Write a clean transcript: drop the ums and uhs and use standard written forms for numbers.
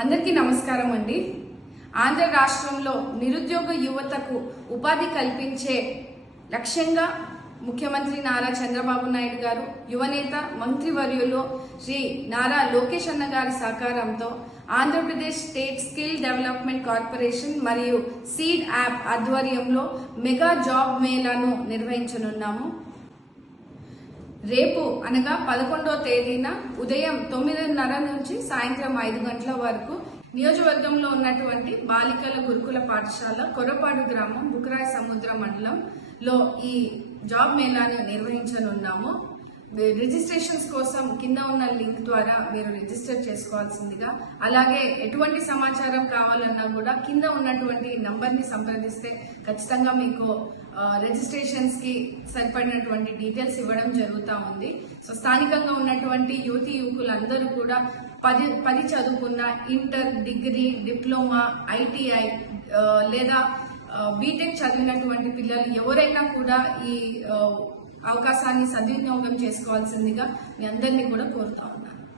అందరికీ నమస్కారం అండి. ఆంధ్ర రాష్ట్రంలో నిరుద్యోగ యువతకు ఉపాధి కల్పించే లక్ష్యంగా ముఖ్యమంత్రి నారా చంద్రబాబు నాయుడు గారు, యువనేత మంత్రివర్యులు శ్రీ నారా లోకేష్ అన్న గారి సహకారంతో Andhra Pradesh state skill development corporation మరియు సీడ్ యాప్ ఆధ్వర్యంలో మెగా జాబ్ మేళాను నిర్వహించనున్నాము. రేపు అనగా 11వ తేదీన ఉదయం 9:30 నుంచి సాయంత్రం 5 గంటల వరకు నియోజకవర్గంలో ఉన్నటువంటి బాలికల గురుకుల పాఠశాల కొరపాడు గ్రామం బుకరాయ సముద్ర మండలంలో ఈ జాబ్ మేళాను నిర్వహించనున్నాము. రిజిస్ట్రేషన్స్ కోసం కింద ఉన్న లింక్ ద్వారా మీరు రిజిస్టర్ చేసుకోవాల్సిందిగా, అలాగే ఎటువంటి సమాచారం కావాలన్నా కూడా కింద ఉన్నటువంటి నంబర్ని సంప్రదిస్తే ఖచ్చితంగా మీకు రిజిస్ట్రేషన్స్ కి సరిపడినటువంటి డీటెయిల్స్ ఇవ్వడం జరుగుతూ ఉంది. సో స్థానికంగా ఉన్నటువంటి యువతి యువకులందరూ కూడా 10 చదువుకున్న ఇంటర్, డిగ్రీ, డిప్లొమా, ఐటీఐ లేదా బీటెక్ చదివినటువంటి పిల్లలు ఎవరైనా కూడా ఈ అవకాశాన్ని సద్వినియోగం చేసుకోవాల్సిందిగా మీ అందరినీ కూడా కోరుతా ఉన్నాను.